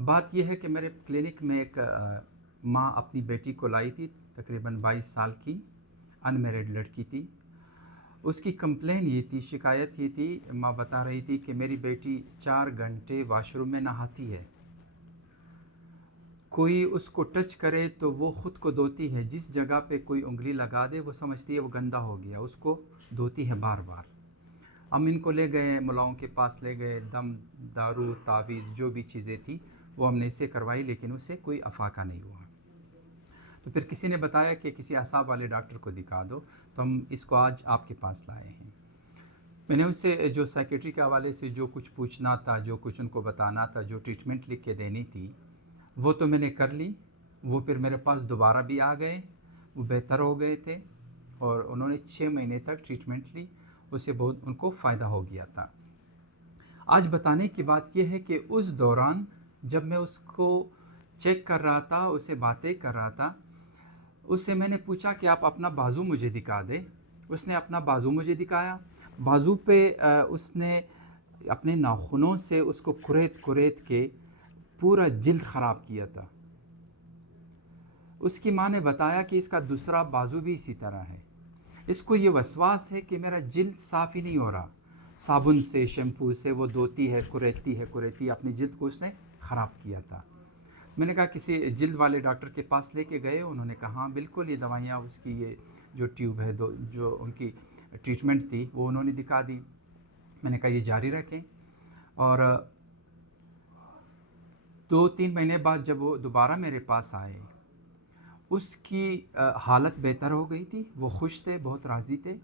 بات یہ ہے کہ میرے کلینک میں ایک ماں اپنی بیٹی کو لائی تھی، تقریباً 22 سال کی ان میرڈ لڑکی تھی۔ اس کی کمپلین یہ تھی، شکایت یہ تھی، ماں بتا رہی تھی کہ میری بیٹی 4 گھنٹے واش روم میں نہاتی ہے، کوئی اس کو ٹچ کرے تو وہ خود کو دھوتی ہے، جس جگہ پہ کوئی انگلی لگا دے وہ سمجھتی ہے وہ گندا ہو گیا، اس کو دھوتی ہے بار بار۔ ہم ان کو لے گئے، ملاؤں کے پاس لے گئے، دم، دارو، تعویذ جو بھی چیزیں تھی وہ ہم نے اسے کروائی، لیکن اس سے کوئی افاقہ نہیں ہوا۔ تو پھر کسی نے بتایا کہ کسی اعصاب والے ڈاکٹر کو دکھا دو، تو ہم اس کو آج آپ کے پاس لائے ہیں۔ میں نے اس سے جو سائیکیٹری کے حوالے سے جو کچھ پوچھنا تھا، جو کچھ ان کو بتانا تھا، جو ٹریٹمنٹ لکھ کے دینی تھی، وہ تو میں نے کر لی۔ وہ پھر میرے پاس دوبارہ بھی آ گئے، وہ بہتر ہو گئے تھے، اور انہوں نے 6 مہینے تک ٹریٹمنٹ لی، اس سے بہت ان کو فائدہ ہو گیا تھا۔ آج بتانے کی بات یہ ہے کہ اس دوران جب میں اس کو چیک کر رہا تھا، اس سے باتیں کر رہا تھا، اس سے میں نے پوچھا کہ آپ اپنا بازو مجھے دکھا دیں۔ اس نے اپنا بازو مجھے دکھایا، بازو پہ اس نے اپنے ناخنوں سے اس کو کریت کے پورا جلد خراب کیا تھا۔ اس کی ماں نے بتایا کہ اس کا دوسرا بازو بھی اسی طرح ہے، اس کو یہ وسواس ہے کہ میرا جلد صاف ہی نہیں ہو رہا، صابن سے، شیمپو سے وہ دھوتی ہے، کریتی اپنی جلد کو اس نے خراب کیا تھا۔ میں نے کہا کسی جلد والے ڈاکٹر کے پاس لے کے گئے؟ انہوں نے کہا ہاں بالکل، یہ دوائیاں اس کی، یہ جو ٹیوب ہے، جو ان کی ٹریٹمنٹ تھی وہ انہوں نے دکھا دی۔ میں نے کہا یہ جاری رکھیں، اور 2-3 مہینے بعد جب وہ دوبارہ میرے پاس آئے، اس کی حالت بہتر ہو گئی تھی، وہ خوش تھے، بہت راضی تھے۔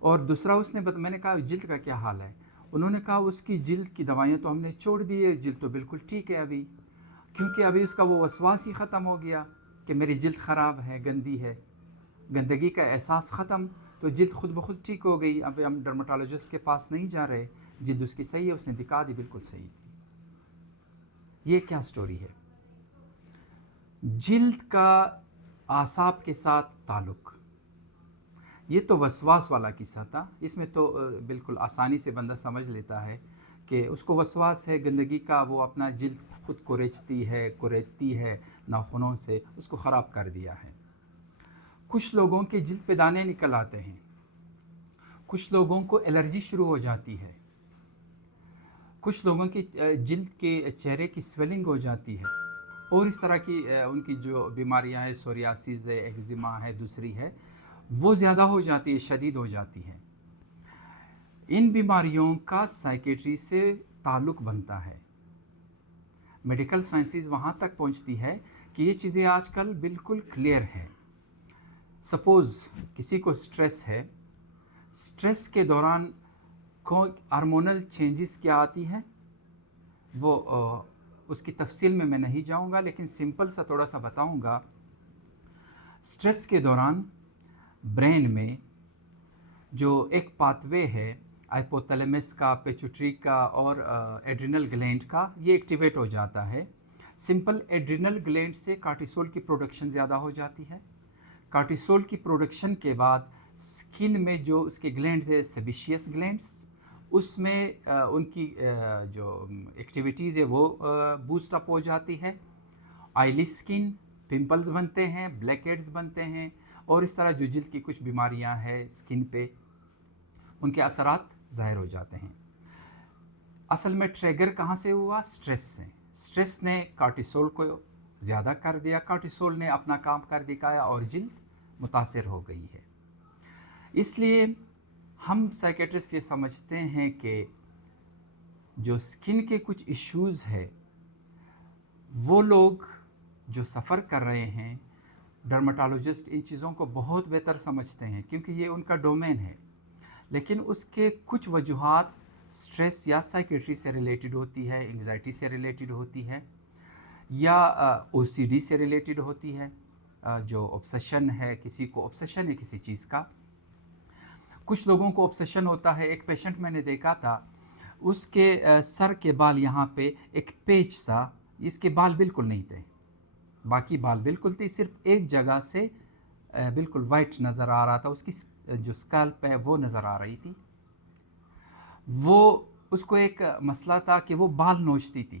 اور دوسرا اس نے میں نے کہا جلد کا کیا حال ہے؟ انہوں نے کہا اس کی جلد کی دوائیاں تو ہم نے چھوڑ دی ہے، جلد تو بالکل ٹھیک ہے ابھی، کیونکہ ابھی اس کا وہ وسواس ہی ختم ہو گیا کہ میری جلد خراب ہے، گندی ہے، گندگی کا احساس ختم، تو جلد خود بخود ٹھیک ہو گئی۔ اب ہم ڈرماٹولوجسٹ کے پاس نہیں جا رہے، جلد اس کی صحیح ہے، اس نے دکھا دی، بالکل صحیح تھی۔ یہ کیا سٹوری ہے؟ جلد کا اعصاب کے ساتھ تعلق، یہ تو وسواس والا قصہ تھا، اس میں تو بالکل آسانی سے بندہ سمجھ لیتا ہے کہ اس کو وسواس ہے گندگی کا، وہ اپنا جلد خود کو کریتتی ہے ناخنوں سے، اس کو خراب کر دیا ہے۔ کچھ لوگوں کے جلد پہ دانے نکل آتے ہیں، کچھ لوگوں کو الرجی شروع ہو جاتی ہے، کچھ لوگوں کی جلد کے چہرے کی سویلنگ ہو جاتی ہے، اور اس طرح کی ان کی جو بیماریاں ہیں، سوریاسس ہے، ایگزیما ہے، دوسری ہے، وہ زیادہ ہو جاتی ہے، شدید ہو جاتی ہے۔ ان بیماریوں کا سائیکیٹری سے تعلق بنتا ہے، میڈیکل سائنسز وہاں تک پہنچتی ہے کہ یہ چیزیں آج کل بالکل کلیئر ہیں۔ سپوز کسی کو سٹریس ہے، سٹریس کے دوران ہارمونل چینجز کیا آتی ہے، وہ اس کی تفصیل میں نہیں جاؤں گا، لیکن سمپل سا تھوڑا سا بتاؤں گا۔ سٹریس کے دوران برین میں جو ایک پاتھ وے ہے، ہائپوتھیلیمس کا، پیچوٹری کا اور ایڈرینل گلینڈ کا، یہ ایکٹیویٹ ہو جاتا ہے۔ سمپل ایڈرینل گلینڈ سے کارٹیسول کی پروڈکشن زیادہ ہو جاتی ہے، کارٹیسول کی پروڈکشن کے بعد سکن میں جو اس کے گلینڈز ہے، سیبیشیس گلینڈز، اس میں ان کی جو ایکٹیویٹیز ہے وہ بوسٹ اپ ہو جاتی ہے، آئلی سکن، پمپلز بنتے ہیں، بلیک ہیڈز بنتے ہیں، اور اس طرح جو جلد کی کچھ بیماریاں ہیں سکن پہ، ان کے اثرات ظاہر ہو جاتے ہیں۔ اصل میں ٹریگر کہاں سے ہوا؟ سٹریس سے۔ سٹریس نے کارٹیسول کو زیادہ کر دیا، کارٹیسول نے اپنا کام کر دکھایا اور جلد متاثر ہو گئی ہے۔ اس لیے ہم سائیکیٹرسٹ یہ سمجھتے ہیں کہ جو سکن کے کچھ ایشوز ہے، وہ لوگ جو سفر کر رہے ہیں، ڈرماٹولوجسٹ ان چیزوں کو بہت بہتر سمجھتے ہیں کیونکہ یہ ان کا ڈومین ہے، لیکن اس کے کچھ وجوہات سٹریس یا سائیکیٹری سے ریلیٹڈ ہوتی ہے، انگزائٹی سے ریلیٹڈ ہوتی ہے، یا او سی ڈی سے ریلیٹڈ ہوتی ہے، جو obsession ہے، کسی کو obsession ہے کسی چیز کا۔ کچھ لوگوں کو obsession ہوتا ہے، ایک پیشنٹ میں نے دیکھا تھا، اس کے سر کے بال یہاں پہ ایک پیچ سا، اس کے بال بالکل نہیں تھے، باقی بال بالکل تھے، صرف ایک جگہ سے بالکل وائٹ نظر آ رہا تھا، اس کی جو اسکالپ ہے وہ نظر آ رہی تھی۔ وہ اس کو ایک مسئلہ تھا کہ وہ بال نوچتی تھی،